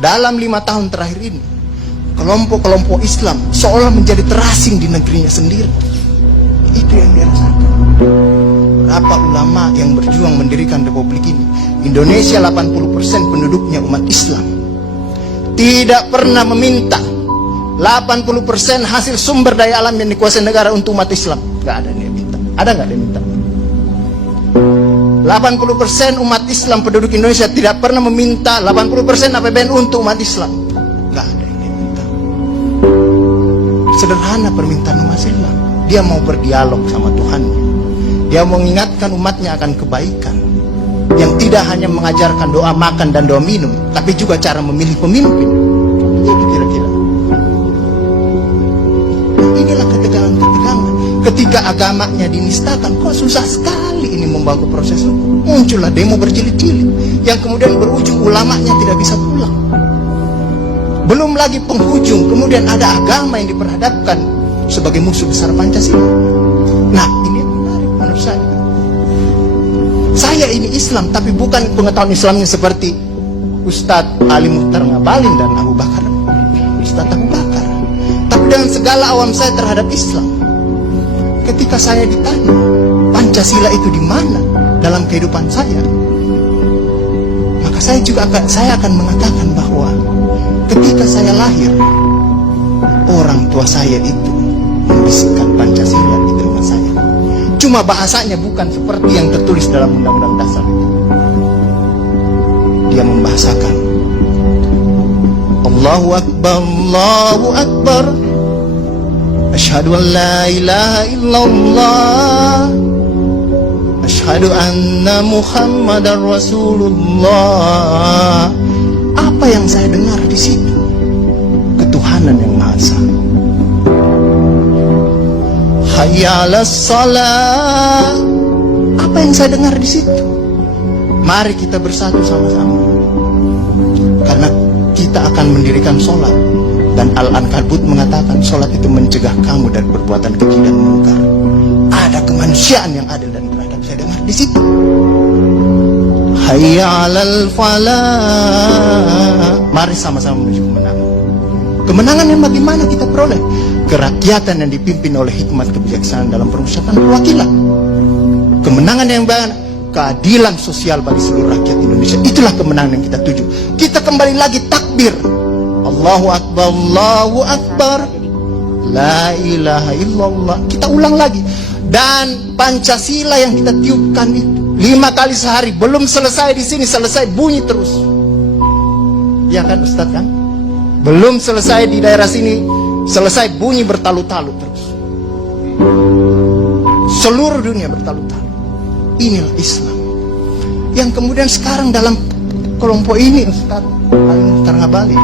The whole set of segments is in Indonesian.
dalam 5 tahun terakhir ini, kelompok-kelompok Islam seolah menjadi terasing di negerinya sendiri. Itu yang dia rasakan. Berapa ulama yang berjuang mendirikan republik ini? Indonesia 80% penduduknya umat Islam. Tidak pernah meminta 80% hasil sumber daya alam yang dikuasai negara untuk umat Islam. Gak ada yang dia minta. Ada gak dia minta? 80% umat Islam penduduk Indonesia tidak pernah meminta 80% APBN untuk umat Islam. Gak ada yang dia minta. Sederhana permintaan umat Islam. Dia mau berdialog sama Tuhannya. Dia mau mengingatkan umatnya akan kebaikan, yang tidak hanya mengajarkan doa makan dan doa minum, tapi juga cara memilih pemimpin. Itu kira-kira. Nah, inilah ketegangan-ketegangan. Ketika agamanya dinistakan, kok susah sekali ini membawa ke proses hukum. Muncullah demo berjilid-jilid, yang kemudian berujung ulamanya tidak bisa pulang. Belum lagi penghujung, kemudian ada agama yang diperhadapkan sebagai musuh besar Pancasila. Nah, ini menarik menurut saya. Saya ini Islam, tapi bukan pengetahuan Islamnya seperti Ustadz Ali Muhtar Ngabalin dan Abu Bakar, Ustadz Abu Bakar. Tapi dengan segala awam saya terhadap Islam, ketika saya ditanya Pancasila itu di mana dalam kehidupan saya, maka saya akan mengatakan bahwa ketika saya lahir, orang tua saya itu membisikkan Pancasila di telinga saya. Cuma bahasanya bukan seperti yang tertulis dalam Undang-Undang Dasar itu. Dia membahasakan Allahu Akbar, Allahu Akbar, asyhadu an la ilaha illallah, asyhadu anna Muhammadar Rasulullah. Apa yang saya dengar di situ? Ketuhanan yang Maha Esa. Hayya 'alas shalah. Apa yang saya dengar di situ? Mari kita bersatu sama-sama, karena kita akan mendirikan sholat. Dan Al-Ankabut mengatakan sholat itu mencegah kamu dari perbuatan keji dan mungkar. Ada kemanusiaan yang adil dan beradab. Saya dengar di situ. Hayya 'alal falah. Mari sama-sama menuju kemenangan. Kemenangan yang bagaimana kita peroleh? Kerakyatan yang dipimpin oleh hikmat kebijaksanaan dalam permusyawaratan perwakilan. Kemenangan yang bagaimana? Keadilan sosial bagi seluruh rakyat Indonesia. Itulah kemenangan yang kita tuju. Kita kembali lagi takbir, Allahu Akbar, Allahu Akbar, la ilaha illallah. Kita ulang lagi. Dan Pancasila yang kita tiupkan itu 5 kali sehari, belum selesai di sini, selesai bunyi terus. Ya kan Ustadz kan? Belum selesai di daerah sini, selesai bunyi bertalu-talu terus. Seluruh dunia bertalu-talu. Inilah Islam. Yang kemudian sekarang dalam kelompok ini Ustadz Ali Muhtar Ngabalin,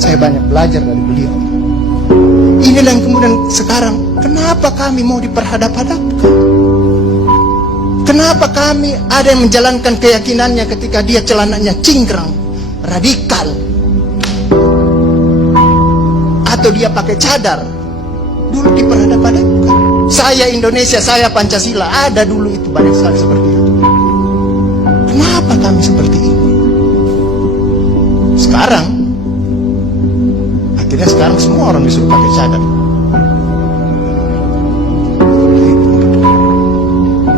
saya banyak belajar dari beliau. Inilah yang kemudian sekarang, kenapa kami mau diperhadap-hadapkan? Kenapa kami ada yang menjalankan keyakinannya ketika dia celananya cingkrang, radikal, atau dia pakai cadar, dulu diperhadap-hadapkan. Saya Indonesia, saya Pancasila, ada dulu itu banyak sekali seperti itu. Kenapa kami seperti ini? Sekarang, akhirnya sekarang semua orang disuruh pakai cadar.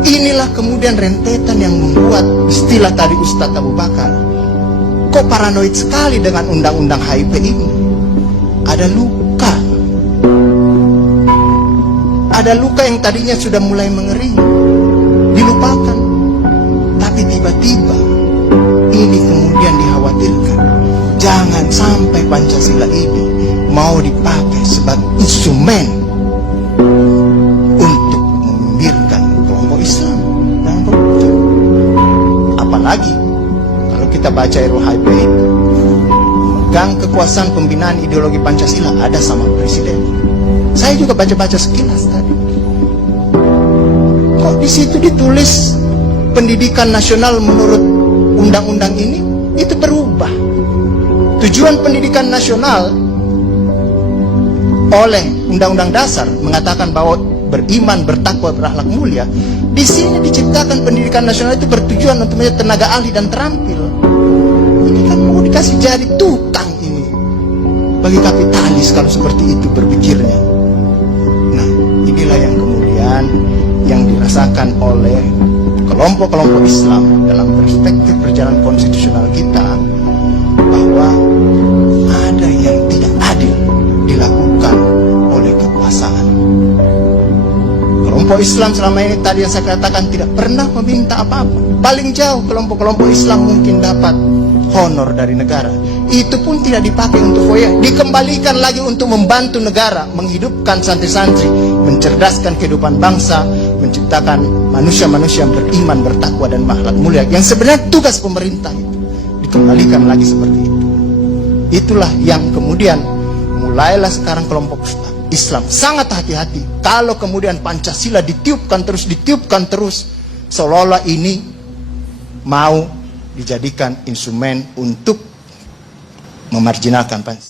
Inilah kemudian rentetan yang membuat istilah tadi Ustadz Abu Bakar, kok paranoid sekali dengan undang-undang HIP ini. Ada luka. Ada luka yang tadinya sudah mulai mengering, dilupakan. Tapi tiba-tiba ini kemudian dikhawatirkan, jangan sampai Pancasila ini mau dipakai sebagai instrumen untuk membibirkan kelompok Islam. Apalagi kalau kita baca RUHP itu, megang kekuasaan pembinaan ideologi Pancasila ada sama presiden. Saya juga baca-baca sekilas tadi. Kok di situ ditulis pendidikan nasional menurut undang-undang ini itu berubah. Tujuan pendidikan nasional oleh Undang-Undang Dasar mengatakan bahwa beriman, bertakwa, berakhlak mulia. Di sini diciptakan pendidikan nasional itu bertujuan untuk menjadi tenaga ahli dan terampil. Ini kan mau dikasih jadi tukang ini bagi kapitalis kalau seperti itu berpikirnya. Nah, inilah yang kemudian yang dirasakan oleh kelompok-kelompok Islam dalam perspektif perjalanan konstitusional kita, bahwa ada yang tidak adil dilakukan oleh kekuasaan. Kelompok Islam selama ini tadi yang saya katakan tidak pernah meminta apa-apa. Paling jauh kelompok-kelompok Islam mungkin dapat honor dari negara, itu pun tidak dipakai untuk foya, dikembalikan lagi untuk membantu negara menghidupkan santri-santri, mencerdaskan kehidupan bangsa, menciptakan manusia-manusia yang beriman, bertakwa dan akhlak mulia, yang sebenarnya tugas pemerintah itu dikembalikan lagi seperti itu. Itulah yang kemudian mulailah sekarang kelompok Islam sangat hati-hati kalau kemudian Pancasila ditiupkan terus, seolah-olah ini mau dijadikan instrumen untuk memarjinalkan Pancasila.